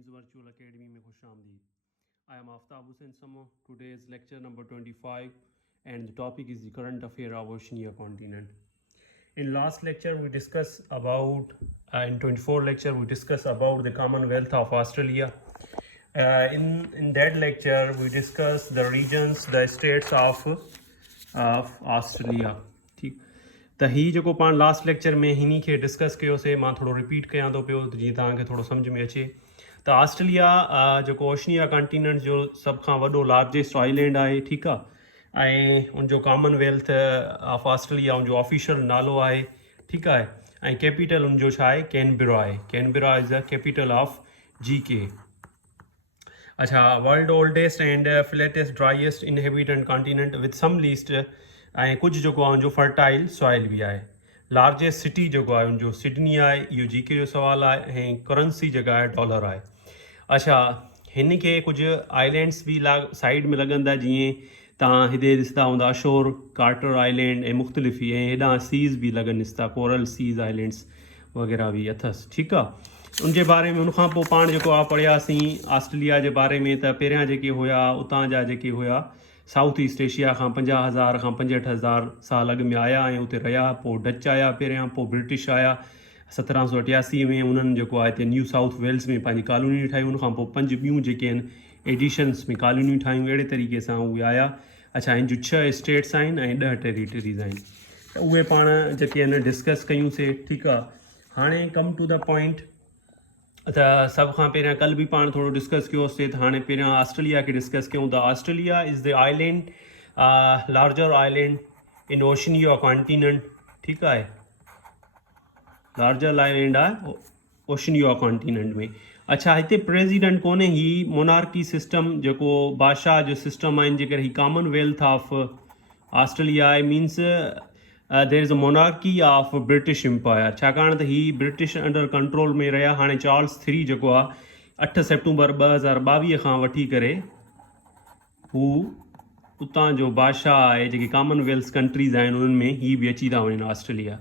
Times Virtual Academy में खुश आमदीद. I am Aftab Hussain Samo. Today is lecture number 25 and the topic is the current affair of Oceania continent. In last lecture we discussed about, in 24 lecture we discussed about the Commonwealth of Australia. In that lecture we discussed the regions, the states of Australia. ठीक त ही जेको पाण last lecture में हिनी खे डिस्कस कयोसीं, मां थोरो रिपीट कयां थो पियो जीअं तव्हांखे थोरो सम्झ में अचे. त ऑस्ट्रेलिया जेको ओशनिया कॉन्टिनेंट जो सभ खां वॾो लार्जेस्ट आइलैंड आहे, ठीकु आहे, ऐं उनजो कॉमनवेल्थ ऑफ ऑस्ट्रेलिया उनजो ऑफिशियल नालो आहे, ठीकु आहे, ऐं कैपिटल उनजो छा आहे, कैनबेरा आहे. Canberra is the capital of GK. अच्छा, world oldest and flattest driest inhabitant continent with some least, ऐं कुझु जेको आहे उनजो फर्टाइल सॉइल बि आहे. लार्जेस्ट सिटी जेको आहे उनजो सिडनी आहे. इहो GK जो सुवालु आहे. ऐं करंसी जेका आहे डॉलर आहे. अच्छा, हिन खे कुझु आइलैंड्स बि साइड में लॻंदा, जीअं तव्हां हिते ॾिसंदा हूंदा अशोर, कार्टर आइलैंड ऐं मुख़्तलिफ़, ऐं हेॾां सीज़ बि लॻनि ॾिसंदा, कोरल सीज़ आइलैंड्स वग़ैरह बि अथसि. ठीकु आहे. उनजे बारे में उनखां पोइ पाण जेको आहे पढ़ियासीं ऑस्ट्रेलिया जे बारे में. त पहिरियां जेके हुआ उतां जा जेके हुआ साउथ ईस्ट एशिया खां 50,000 खां 65,000 साल अॻु में आया ऐं उते रहिया. पोइ डच आया पहिरियां, पोइ ब्रिटिश आया 1788 में. उन्हनि जेको आहे हिते न्यू साउथ वेल्स में पंहिंजी कॉलोनी ठाही. उनखां पोइ 5 ॿियूं जेके आहिनि एडिशन्स में कॉलोनियूं ठाहियूं. अहिड़े तरीक़े सां उहे आया. अच्छा, हिन जूं 6 स्टेट्स आहिनि ऐं 10 टेरिटरीज़ आहिनि. त उहे पाण जेके आहिनि डिस्कस कयूंसीं. ठीकु आहे. हाणे कम टू द पॉइंट. त सभ खां पहिरियां कल्ह बि पाण थोरो डिस्कस कयोसीं, त हाणे पहिरियां ऑस्ट्रेलिया खे डिस्कस कयूं था. Australia is the island, larger island in Oceania continent. ठीकु आहे. लार्जर आइलैंड आहे ओशनिया कॉन्टिनेंट में. अच्छा, हिते प्रेसिडेंट कोन्हे. ही मोनार्की सिस्टम जेको बादशाह जो सिस्टम आहिनि, जेकर ही कॉमनवेल्थ ऑफ ऑस्ट्रेलिया आहे, means there is a monarchy of British Empire. छाकाणि त ही ब्रिटिश अंडर कंट्रोल में रहिया. हाणे चार्ल्स 3 जेको आहे 8 सेप्टेम्बर 2022 खां वठी करे हू उतां जो बादशाह आहे. जेके कॉमनवेल्थ कंट्रीज़ आहिनि उन्हनि में ही बि अची था वञनि ऑस्ट्रेलिया.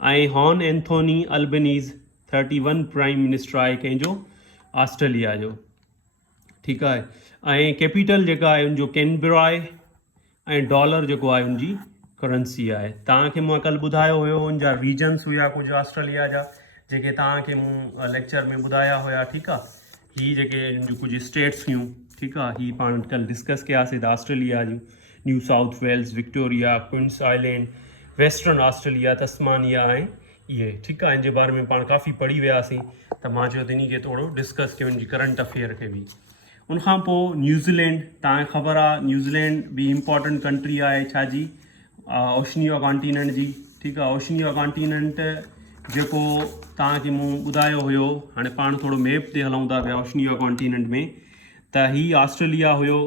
ऐं horn Anthony Albanese 31 prime minister आहे कंहिंजो, ऑस्ट्रेलिया जो. ठीकु आहे. ऐं कैपिटल जेका आहे उनजो कैनबेरा आहे ऐं डॉलर जेको आहे उनजी करंसी आहे. तव्हांखे मां कल्ह ॿुधायो हुयो उनजा रीजन्स हुया कुझु ऑस्ट्रेलिया जा, जेके तव्हांखे मूं लेक्चर में ॿुधाया हुया. ठीकु आहे. ही जेके कुझु स्टेट्स हुयूं, ठीकु आहे, ही पाण कल्ह डिस्कस कयासीं. त ऑस्ट्रेलिया जूं New South Wales, Victoria, Queensland, Western Australia, Tasmania ऐं इहे. ठीकु आहे. इन जे बारे में पाण काफ़ी पढ़ी वियासीं. त मां चयो त इन खे थोरो डिस्कस कयो, इन जी करंट अफेयर खे बि. उनखां पोइ न्यूज़ीलैंड. तव्हांखे ख़बर आहे न्यूज़ीलैंड बि इम्पॉर्टेंट कंट्री आहे छाजी, ओशनिया कॉन्टिनेंट जी. ठीकु आहे. ओशनिया कॉन्टिनेंट जेको तव्हांखे मूं ॿुधायो हुयो, हाणे पाण थोरो मैप ते हलूं था पिया ओशनिया कॉन्टिनेंट में. त ही ऑस्ट्रेलिया हुयो.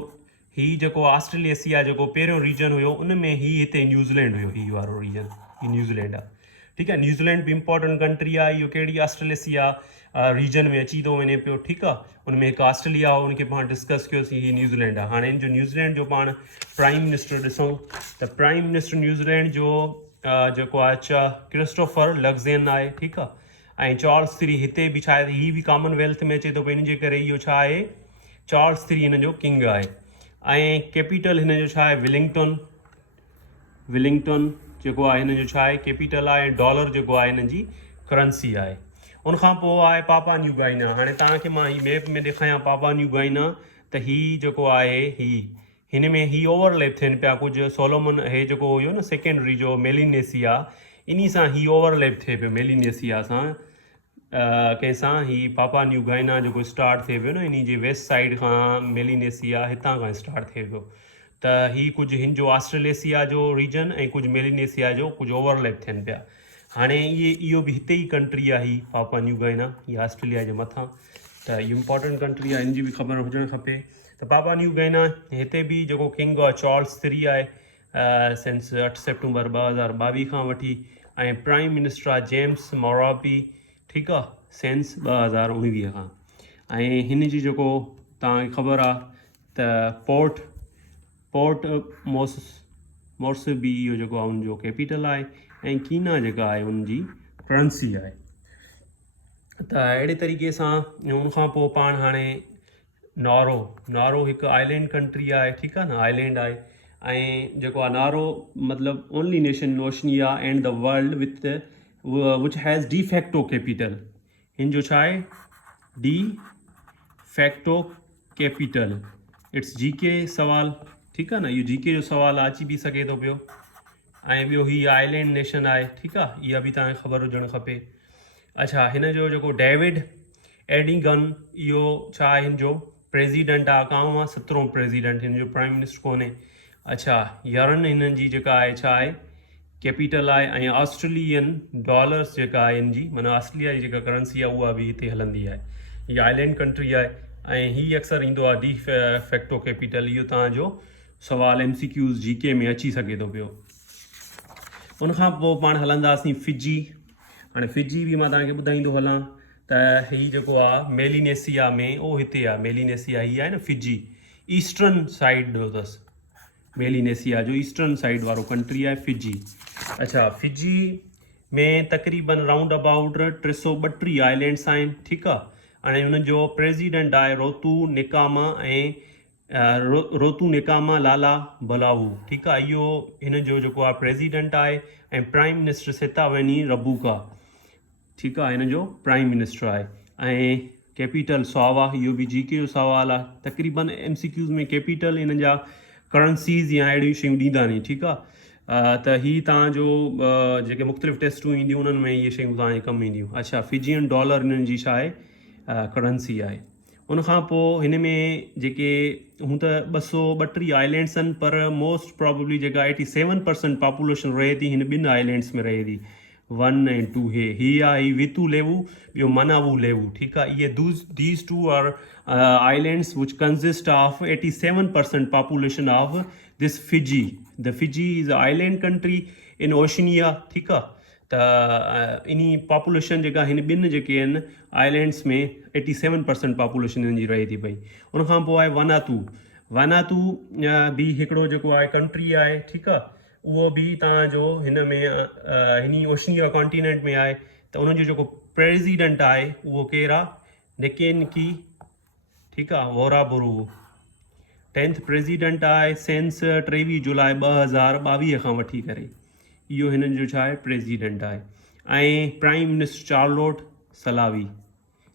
ही जेको ऑस्ट्रेलेशिया जेको पहिरियों रीजन हुयो उन में ही हिते न्यूज़ीलैंड हुयो. ही वारो रीजन ही न्यूज़ीलैंड आहे. ठीकु आहे. न्यूज़ीलैंड बि इम्पॉर्टेंट कंट्री आहे. इहो कहिड़ी ऑस्ट्रेलेशिया रीजन में अची थो वञे पियो. ठीकु आहे. उनमें हिकु ऑस्ट्रेलिया हो, उनखे पाण डिस्कस कयोसीं. ही न्यूज़ीलैंड आहे. हाणे हिन जो न्यूज़ीलैंड जो पाण प्राइम मिनिस्टर ॾिसूं त प्राइम मिनिस्टर न्यूज़ीलैंड जो जेको आहे क्रिस्टोफर लक्ज़ेन आहे. ठीकु आहे. ऐं चार्ल्स 3 हिते बि छा आहे, ही बि कॉमनवेल्थ में अचे थो पियो. इन जे करे इहो छा आहे, चार्ल्स 3 हिन जो किंग आहे. ऐं कैपिटल हिन जो छा आहे, विलिंगटन. विलिंगटन जेको आहे हिन जो छा आहे, कैपिटल आहे. ऐं डॉलर जेको आहे हिन जी करंसी आहे. उनखां पोइ आहे पापा न्यू गाइना. हाणे तव्हांखे मां ही मैप में ॾेखारियां पापा न्यू गाइना. त ही जेको आहे हिन में ही ओवरलैप थियनि पिया कुझु. सोलोमन हे जेको हुयो न सेकेंडरी जो मेलिनेसिया, इन सां ही ओवरलैप थिए पियो मेलिनेसिया सां. कंहिंसां ही पापा न्यू गाइना जेको स्टार्ट थिए पियो न, इन जे वेस्ट साइड खां मेलिनेसिया हितां खां स्टार्ट थिए पियो. त ही कुझु हिन जो ऑस्ट्रेलेशिया जो रीजन ऐं कुझु मेलिनेसिया जो कुझु ओवरलैप थियनि पिया. हाणे इहो बि हिते ई कंट्री आहे ही पापा न्यू गाइना. हीअ ऑस्ट्रेलिया जे मथां. त इहो इम्पॉर्टेंट कंट्री आहे, हिन जी बि ख़बर हुजणु खपे. त पापा न्यू गाइना हिते बि जेको किंग आहे चार्ल्स 3 आहे सिंस 8 सेप्टेम्बर 2022 खां वठी. ऐं प्राइम मिनिस्टर आहे जेम्स मोराबी. ठीकु आहे. सिंस 2019 खां. ऐं हिन जी जेको तव्हांखे ख़बर आहे त पोर्ट मोर्सबी इहो जेको आहे उनजो कैपिटल आहे. ऐं कीना जेका आहे उनजी करंसी आहे. त अहिड़े तरीक़े सां उनखां पोइ पाण हाणे नारो हिकु आइलैंड कंट्री आहे, ठीकु आहे न, आइलैंड आहे। ऐं जेको आहे नारो मतिलबु only nation in Oceania and the world with which has de facto capital. हिन जो छा आहे, डी फैक्टो कैपिटल। इट्स जी के सवाल, ठीकु आहे न, इहो जी के जो सवाल अची बि सघे थो पियो। ऐं ॿियो हीअ आइलैंड नेशन आहे, ठीकु आहे, इहा बि तव्हांखे ख़बर हुजणु खपे। अच्छा, हिन जो जेको डेविड एडिंगन, इहो छा आहे, हिन जो प्रेसिडेंट आहे, काओं आहे 17हों प्रेसिडेंट, हिन जो प्राइम मिनिस्टर कोन्हे। अच्छा, यरन हिननि जी जेका आहे छा आहे, कैपिटल आहे। ऐं ऑस्ट्रेलियन डॉलर्स जेका आहे हिन जी, माना ऑस्ट्रेलिया जी जेका करंसी आहे उहा बि हिते हलंदी आहे। हीअ आइलैंड कंट्री आहे ऐं हीअ अक्सर ईंदो आहे डी फैक्टो कैपिटल। इहो तव्हांजो सवाल MCQs GK में अची सघे थो पियो। उनखां पोइ पाण हलंदासीं फिजी। हाणे फिजी बि मां तव्हांखे ॿुधाईंदो हलां त हीअ जेको आहे मेलिनेसिया में, उहो हिते आहे मेलिनेसिया, हीअ आहे न फिजी, ईस्टर्न साइड जो अथसि, मेलिनेसिया जो ईस्टर्न साइड वारो कंट्री आहे फिजी। अच्छा, फिजी में तक़रीबन राउंड अबाउट 332 आइलैंड्स आहिनि, ठीकु आहे। हाणे हुन जो प्रेसिडेंट आहे रोतू निकामा ऐं रोतू निकामा लाला बलावू, ठीकु आहे। इहो हिन जो जेको आहे प्रेसिडेंट आहे ऐं प्राइम मिनिस्टर सेतावनी रबूका, ठीकु आहे, हिन जो प्राइम मिनिस्टर आहे। ऐं कैपिटल सावा, इहो बि GK जो सवाल आहे। तक़रीबन MCQs में कैपिटल हिन जा करंसीज़ या अहिड़ियूं शयूं ॾींदा नी, ठीकु आहे। त हीअ तव्हांजो जेके मुख़्तलिफ़ टेस्टूं ईंदियूं उन्हनि में इहे शयूं तव्हांजे कमु ईंदियूं। अच्छा, फिजियन डॉलर हिननि जी छा आहे, करंसी आहे। उनखां पोइ हिन में जेके हूं त 232 आइलैंड्स आहिनि, पर मोस्ट प्रॉबली जेका 87% पॉपुलेशन रहे थी हिन ॿिनि आइलैंड्स में रहे थी, 1 ऐं 2। हीअ आहे ही वितू लेवू, ॿियो मनावू लेवू, ठीकु आहे। इहे these two are islands which consist of 87% population of this Fiji. The Fiji is a island country in Oceania, ठीकु आहे। त इन पॉपुलेशन जेका हिन ॿिनि जेके आहिनि आइलैंड्स में 87% पॉपुलेशन हिन जी रहे थी पई। उनखां पोइ आहे वनातू बि हिकिड़ो जेको आहे कंट्री आहे, ठीकु आहे। उहो बि तव्हांजो हिन में हिन ओशनिया कॉन्टिनेंट में आहे। त उनजो जेको प्रेसिडेंट आहे उहो केरु आहे, नेकेनकी, ठीकु आहे, वोराबुरू। 10th प्रेसिडेंट आहे सेंस 23 जुलाई 2022 खां वठी करे। इहो हिननि जो छा आहे, प्रेसिडेंट आहे। ऐं प्राइम मिनिस्टर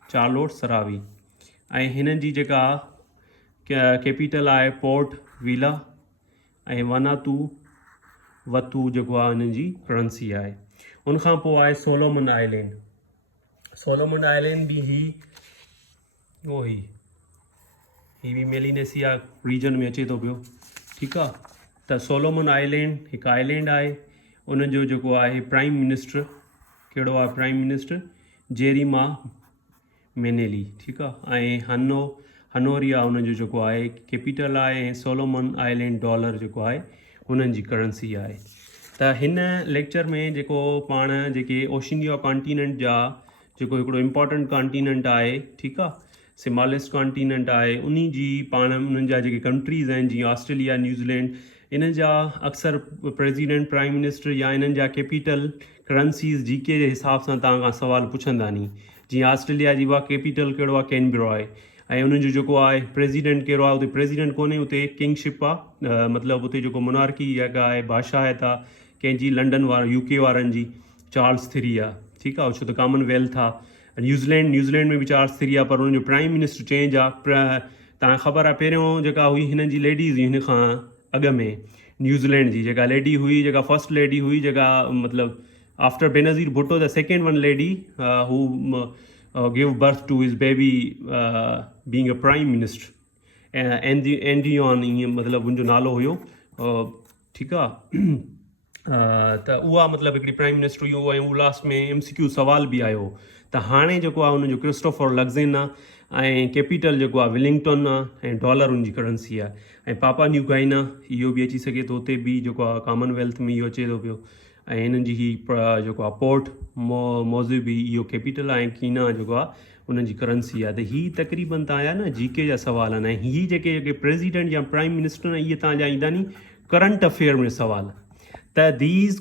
चार्लोट सरावी। ऐं हिननि जी जेका कैपिटल आहे पोर्ट विला। ऐं वतू जेको आहे हिननि जी करंसी आहे। उनखां पोइ आहे सोलोमन आइलैंड बि ही बि मेलिनेसिया रीजन में अचे थो पियो, ठीकु आहे। त सोलोमन आइलैंड हिकु आइलैंड आहे। उनजो जेको आहे प्राइम मिनिस्टर कहिड़ो आहे, प्राइम मिनिस्टर जेरिमा मेनेली, ठीकु आहे। ऐं हनोरिया उनजो जेको आहे कैपिटल आहे। ऐं सोलोमन आइलैंड डॉलर जेको आहे हुननि जी करंसी आहे। त हिन लेक्चर में जेको पाण जेके ओशनिया कॉन्टिनेंट जा जेको हिकिड़ो इम्पॉर्टेंट कॉन्टिनेंट आहे, ठीकु आहे, स्मॉलेस्ट कॉन्टिनेंट आहे, उन जी पाण उन्हनि जा जेके कंट्रीज़ आहिनि जीअं ऑस्ट्रेलिया, न्यूज़ीलैंड, इन्हनि जा अक्सर प्रेसिडेंट, प्राइम मिनिस्टर या इन्हनि जा कैपिटल करंसीज़ GK जे हिसाब सां तव्हां खां सवाल पुछंदा नी। जीअं ऑस्ट्रेलिया जी उहा कैपिटल कहिड़ो आहे, कैनबरा आहे। ऐं उन्हनि जो जेको आहे प्रेसिडेंट कहिड़ो आहे, उते प्रेसिडेंट कोन्हे, उते किंगशिप आहे, मतिलबु उते जेको मोनार्की जेका आहे बादशाह आहे त कंहिंजी लंडन वारा UK वारनि जी चार्ल्स 3 आहे, ठीकु आहे, छो त कॉमनवेल्थ आहे। न्यूज़ीलैंड में बि चार्ल्स 3 आहे, पर हुनजो प्राइम मिनिस्टर चेंज आहे। तव्हांखे ख़बर आहे पहिरियों जेका हुई हिननि जी लेडीज़ हिन खां अॻु में न्यूज़ीलैंड जी जेका लेडी हुई, जेका फर्स्ट लेडी हुई, जेका मतिलबु after Benazir Bhutto the second one lady who give birth to his baby being a prime minister, एंडियन, ईअं मतिलबु हुनजो नालो हुयो, ठीकु आहे। त उहा मतिलबु हिकिड़ी प्राइम मिनिस्टर हुई। ऐं उहो लास्ट में MCQ सवाल बि आयो। त हाणे जेको आहे हुनजो क्रिस्टोफर लग्ज़ेन आहे ऐं कैपिटल जेको आहे विलिंगटन आहे ऐं डॉलर हुनजी करंसी आहे। ऐं पापा न्यू गाइना इहो बि अची सघे थो, उते बि जेको आहे कॉमनवेल्थ में इहो अचे थो पियो। ऐं हिननि जी जेको आहे पोर्ट मोज़ेबी इहो कैपिटल आहे। ऐं कीना जेको आहे उन्हनि जी करंसी आहे। त हीअ तक़रीबन तव्हांजा न GK जा सवाल आहिनि। ऐं हीअ जेके प्रेसिडेंट या प्राइम मिनिस्टर आहिनि, इहे तव्हांजा ईंदा नी करंट अफेयर में सवाल। त दीज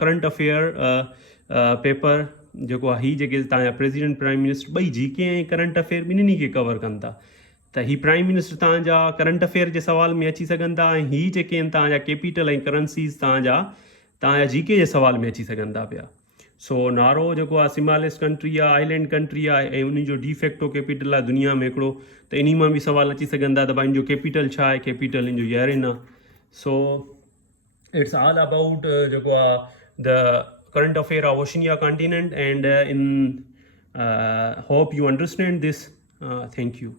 करंट अफेयर पेपर जेको आहे ही जेके तव्हांजा प्रेसिडेंट प्राइम मिनिस्टर ॿई जी के ऐं करंट अफेयर ॿिन्हिनि खे कवर कनि था। त ही प्राइम मिनिस्टर तव्हांजा करंट अफेयर जे सवाल में अची सघनि था, ऐं ही जेके आहिनि तव्हांजा कैपिटल ऐं करंसीज़ तव्हांजा जी के जे सवाल में अची सघनि था पिया। सो नारो जेको आहे सिमालिस कंट्री आहे, आइलैंड कंट्री आहे, ऐं उन जो डिफेक्टो कैपिटल आहे दुनिया में हिकिड़ो, त इन मां बि सवाल अची सघनि था त भाई इन जो कैपिटल छा आहे, कैपिटल इन जो यूएन आहे। सो इट्स ऑल अबाउट जेको आहे the current affair of Oceania continent, and in hope you understand this. Thank you.